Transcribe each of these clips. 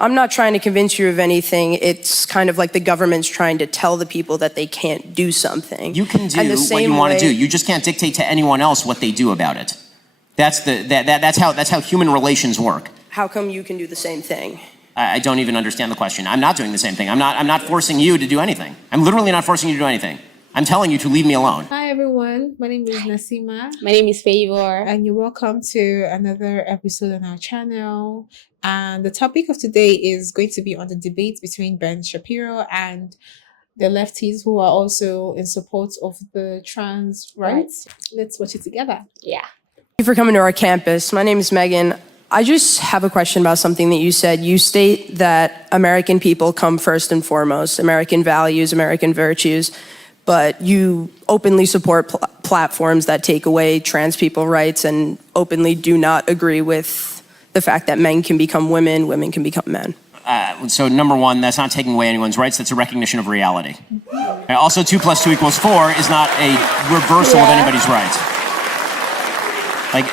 I'm not trying to convince you of anything. It's kind of like the government's trying to tell the people that they can't do something. You can do what you want to do. You just can't dictate to anyone else what they do about it. That's how human relations work. How come you can do the same thing? I don't even understand the question. I'm not doing the same thing. I'm not forcing you to do anything. I'm literally not forcing you to do anything. I'm telling you to leave me alone. Hi everyone, my name is Nasima. My name is Favor. And you're welcome to another episode on our channel. And the topic of today is going to be on the debate between Ben Shapiro and the lefties who are also in support of the trans rights. Let's watch it together. Yeah. Thank you for coming to our campus. My name is Megan. I just have a question about something that you said. You state that American people come first and foremost, American values, American virtues, but you openly support platforms that take away trans people rights and openly do not agree with the fact that men can become women, women can become men. So number one, that's not taking away anyone's rights. That's a recognition of reality. And also 2 + 2 = 4 is not a reversal of anybody's rights. Like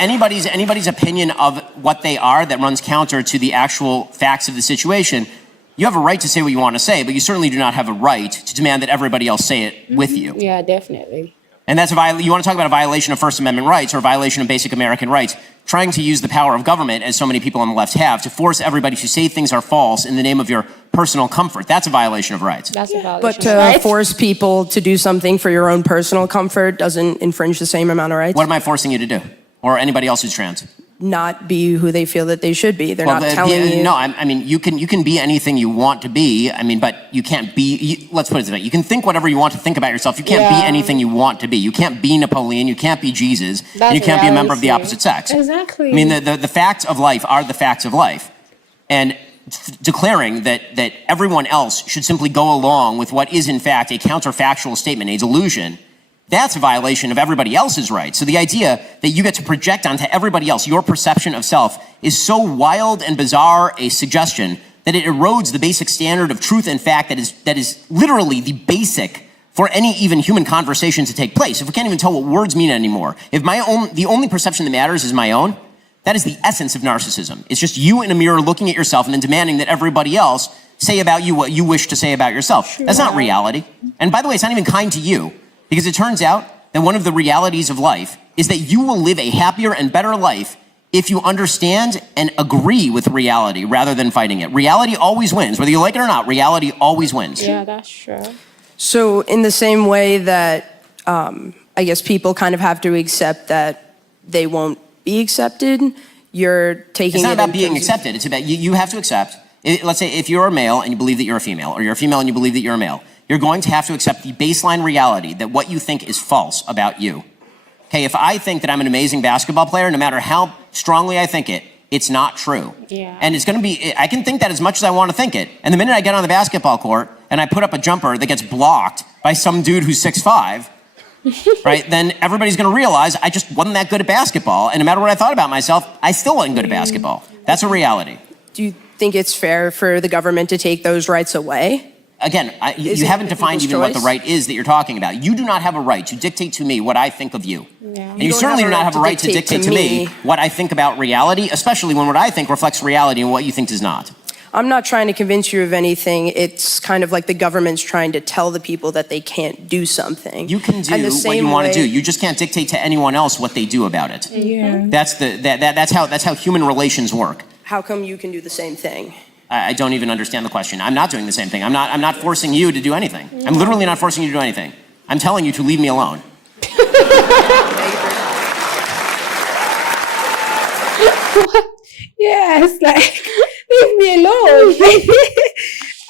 anybody's opinion of what they are that runs counter to the actual facts of the situation. You have a right to say what you want to say, but you certainly do not have a right to demand that everybody else say it with you. Yeah, definitely. And that's you want to talk about a violation of First Amendment rights or a violation of basic American rights, trying to use the power of government, as so many people on the left have, to force everybody to say things are false in the name of your personal comfort. That's a violation of rights. That's a violation But of rights. force people to do something for your own personal comfort doesn't infringe the same amount of rights? What am I forcing you to do? Or anybody else who's trans? Not be who they feel that they should be. They're not telling you. No, I mean, you can be anything you want to be. I mean, but you can't be, let's put it this way. You can think whatever you want to think about yourself. You can't be anything you want to be. You can't be Napoleon. You can't be Jesus. And you can't be a member of the opposite sex. Exactly. I mean, the facts of life are the facts of life. And declaring that everyone else should simply go along with what is in fact a counterfactual statement, a delusion, that's a violation of everybody else's rights. So the idea that you get to project onto everybody else your perception of self is so wild and bizarre a suggestion that it erodes the basic standard of truth and fact that is literally the basic for any even human conversation to take place. If we can't even tell what words mean anymore, if the only perception that matters is my own, that is the essence of narcissism. It's just you in a mirror looking at yourself and then demanding that everybody else say about you what you wish to say about yourself. That's not reality. And by the way, it's not even kind to you. Because it turns out that one of the realities of life is that you will live a happier and better life if you understand and agree with reality rather than fighting it. Reality always wins. Whether you like it or not, reality always wins. Yeah, that's true. So in the same way that I guess people kind of have to accept that they won't be accepted, you're taking It's not it about being accepted. It's about you have to accept. Let's say if you're a male and you believe that you're a female, or you're a female and you believe that you're a male, you're going to have to accept the baseline reality that what you think is false about you. Okay, if I think that I'm an amazing basketball player, no matter how strongly I think it, it's not true. Yeah. And it's going to be, I can think that as much as I want to think it. And the minute I get on the basketball court and I put up a jumper that gets blocked by some dude who's 6'5", right, then everybody's going to realize I just wasn't that good at basketball. And no matter what I thought about myself, I still wasn't good at basketball. That's a reality. Do you think it's fair for the government to take those rights away? Again, you haven't defined even what the right is that you're talking about. You do not have a right to dictate to me what I think of you. Yeah. And you certainly do not have a right to dictate to me what I think about reality, especially when what I think reflects reality and what you think does not. I'm not trying to convince you of anything. It's kind of like the government's trying to tell the people that they can't do something. You can do what you want to do. You just can't dictate to anyone else what they do about it. Yeah. That's how human relations work. How come you can do the same thing? I don't even understand the question. I'm not doing the same thing. I'm not forcing you to do anything. I'm literally not forcing you to do anything. I'm telling you to leave me alone. Yes, like, leave me alone.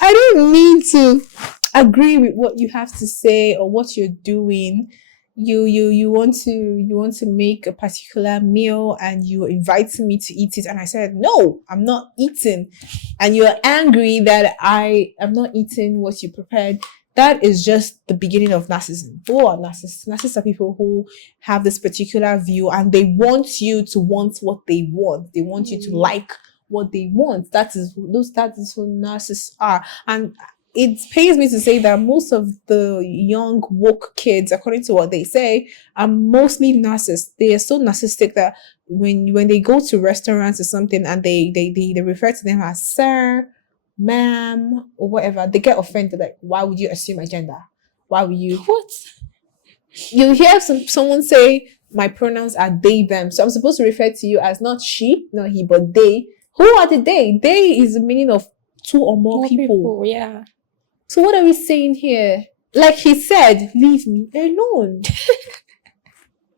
I don't mean to agree with what you have to say or what you're doing. You want to make a particular meal and you invite me to eat it, and I said no, I'm not eating, and you're angry that I am not eating what you prepared. That is just the beginning of narcissism. Who are narcissists? Narcissists are people who have this particular view and they want you to want what they want. They want you to like what they want. That is who narcissists are. And it pains me to say that most of the young woke kids, according to what they say, are mostly narcissists. They are so narcissistic that when they go to restaurants or something and they refer to them as sir, ma'am, or whatever, they get offended. Like, why would you assume my gender? Why would you? What? You hear someone say my pronouns are they, them. So I'm supposed to refer to you as not she, not he, but they. Who are the they? They is the meaning of two or more people. Yeah. So what are we saying here? Like he said, leave me alone.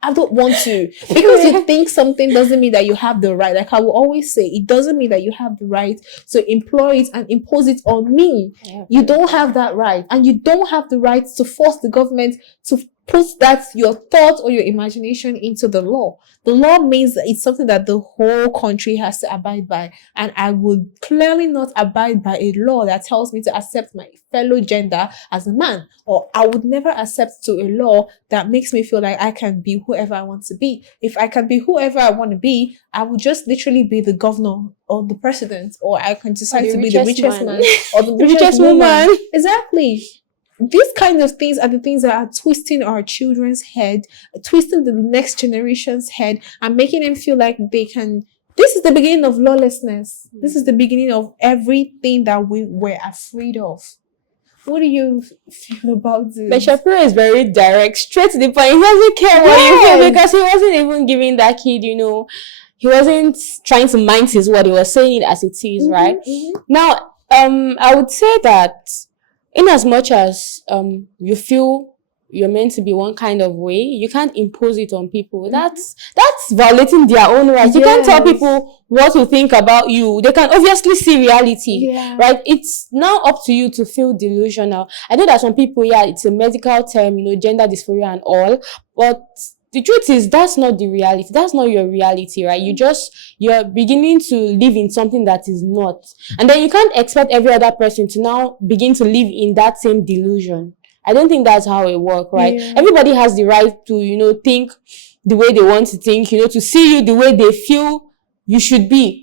I don't want to. Because you think something doesn't mean that you have the right. Like I will always say, it doesn't mean that you have the right to employ it and impose it on me. Yeah. You don't have that right. And you don't have the right to force the government to put that your thought or your imagination into the law. The law means that it's something that the whole country has to abide by. And I would clearly not abide by a law that tells me to accept my fellow gender as a man. Or I would never accept to a law that makes me feel like I can be whoever I want to be. If I can be whoever I want to be, I would just literally be the governor or the president, or I can decide to be the richest man or the richest woman. Exactly. These kind of things are the things that are twisting our children's head, twisting the next generation's head, and making them feel like they can. This is the beginning of lawlessness. This is the beginning of everything that we were afraid of. What do you feel about this? But Shapiro is very direct, straight to the point. He doesn't care what you feel, because he wasn't even giving that kid, he wasn't trying to mind his word. He was saying it as it is, right? Mm-hmm. Now, I would say that in as much as you feel you're meant to be one kind of way, you can't impose it on people. That's violating their own rights. You can't tell people what to think about you. They can obviously see reality, right? It's now up to you to feel delusional. I know that some people, it's a medical term, gender dysphoria and all, but the truth is that's not the reality. That's not your reality, right? You're beginning to live in something that is not. And then you can't expect every other person to now begin to live in that same delusion. I don't think that's how it works, right? Yeah. Everybody has the right to, think the way they want to think, to see you the way they feel you should be.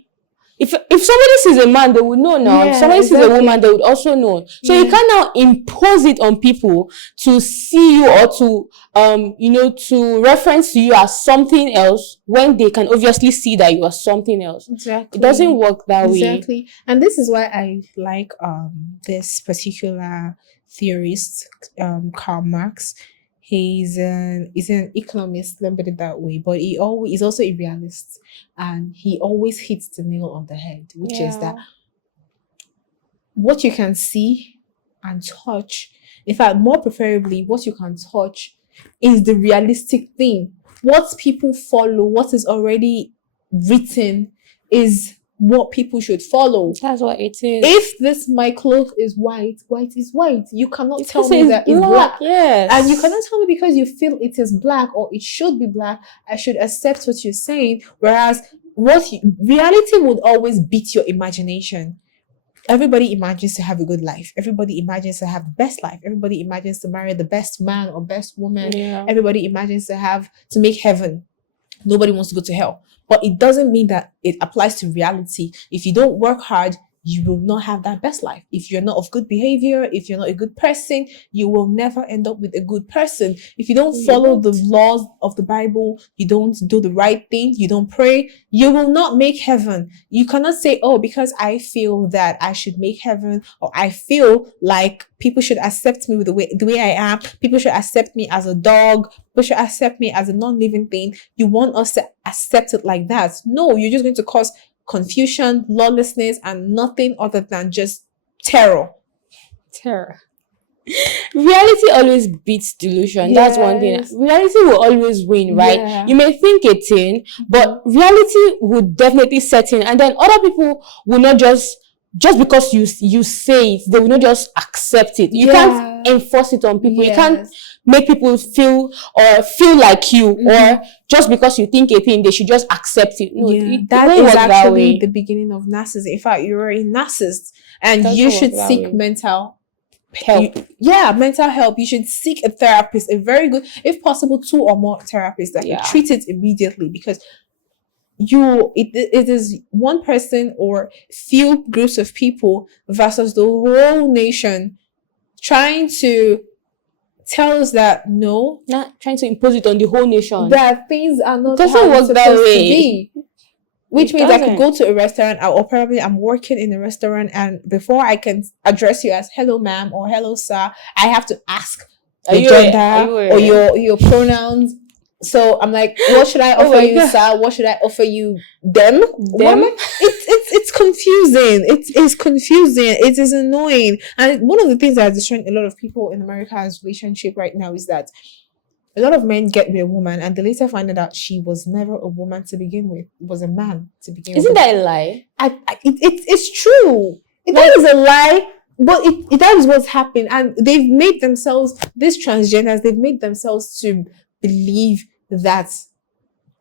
If somebody sees a man, they would know now. If somebody sees a woman, they would also know. So you can't now impose it on people to see you or to, to reference to you as something else when they can obviously see that you are something else. Exactly. It doesn't work that way. Exactly. And this is why I like this particular theorist, Karl Marx. He's an economist, let me put it that way, but he's also a realist, and he always hits the nail on the head, which is that what you can see and touch, in fact, more preferably, what you can touch is the realistic thing. What people follow, what is already written, is what people should follow. That's what it is. If my cloth is white, white is white. You cannot tell me that it's black. Yes. And you cannot tell me because you feel it is black or it should be black, I should accept what you're saying. Whereas reality would always beat your imagination. Everybody imagines to have a good life. Everybody imagines to have the best life. Everybody imagines to marry the best man or best woman. Yeah. Everybody imagines to make heaven. Nobody wants to go to hell. But it doesn't mean that it applies to reality. If you don't work hard, you will not have that best life. If you're not of good behavior, if you're not a good person, you will never end up with a good person. If you don't follow the laws of the Bible, you don't do the right thing, you don't pray, you will not make heaven. You cannot say, oh, because I feel that I should make heaven, or I feel like people should accept me with the way I am. People should accept me as a dog. People should accept me as a non-living thing. You want us to accept it like that. No, you're just going to cause confusion, lawlessness, and nothing other than just terror. Reality always beats delusion. That's one thing. Reality will always win, right? Yeah. You may think it's in, but reality would definitely set in, and then other people will not just because you say it, they will not just accept it. You can't enforce it on people. You can't make people feel like you, or just because you think a thing, they should just acceect it. No, that is actually the beginning of narcissism. In fact, you're a narcissist, and you should seek mental help. Mental help. You should seek a therapist, a very good, if possible, 2 or more therapists that can treat it immediately, because it is one person or few groups of people versus the whole nation trying to tell us that no, Not trying to impose it on the whole nation. that things are not Doesn't how work it's that supposed to way. be. Which It means I could doesn't. go to a restaurant, or probably I'm working in a restaurant, and before I can address you as hello ma'am or hello sir, I have to ask Are your you gender a- or your pronouns. So I'm like, what should I Oh offer my you, God. sir? What should I offer you, them? What am Them? I- It's confusing. It's confusing. It is annoying. And one of the things that is destroying a lot of people in America's relationship right now is that a lot of men get with a woman and they later find out that she was never a woman to begin with. It was a man to begin Isn't with. that a lie? It's true. That is a lie, but that is what's happened. And they've made themselves, these transgenders, they've made themselves to believe that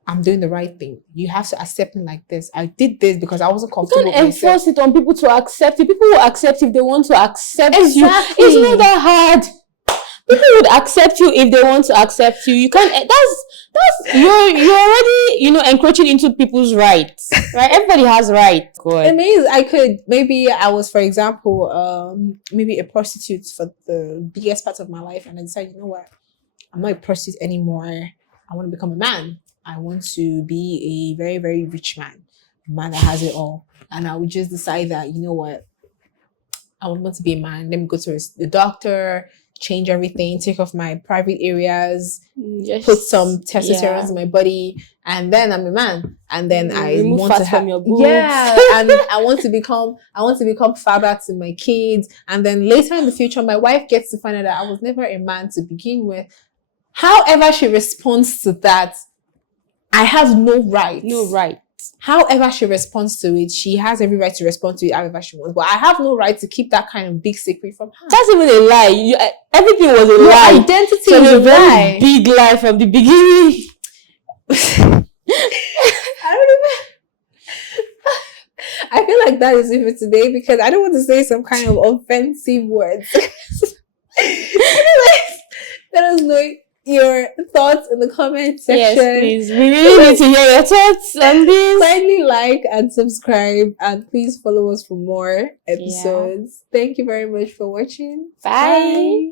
I'm doing the right thing. You have to accept me like this. I did this because I wasn't You comfortable can't with myself. enforce it on people to accept it. People will accept if they want to accept Exactly. you. It's not that hard. People would accept you if they want to accept you. You can't. That's you're already encroaching into people's rights, right? Everybody has rights. It God. means I was, for example, maybe a prostitute for the biggest part of my life, and I decided, you know what, I'm not a prostitute anymore. I want to become a man. I want to be a very, very rich man, a man that has it all. And I would just decide that, you know what, I want to be a man. Let me go to the doctor, change everything, take off my private areas, Just put some testosterone in my body, and then I'm a man. And then I remove want fat to have from your boobs. yeah, and I want to become father to my kids. And then later in the future, my wife gets to find out that I was never a man to begin with. However she responds to that, I have no right. No right. However she responds to it, she has every right to respond to it however she wants. But I have no right to keep that kind of big secret from her. That's even a lie. Everything was a Your lie. identity So it is was a a very lie. big lie from the beginning. I don't even. I feel like that is it for today because I don't want to say some kind of offensive words. Let us know your thoughts in the comment section. Yes, please. We really need to hear your thoughts on this. Kindly like and subscribe, and please follow us for more episodes. Thank you very much for watching. Bye.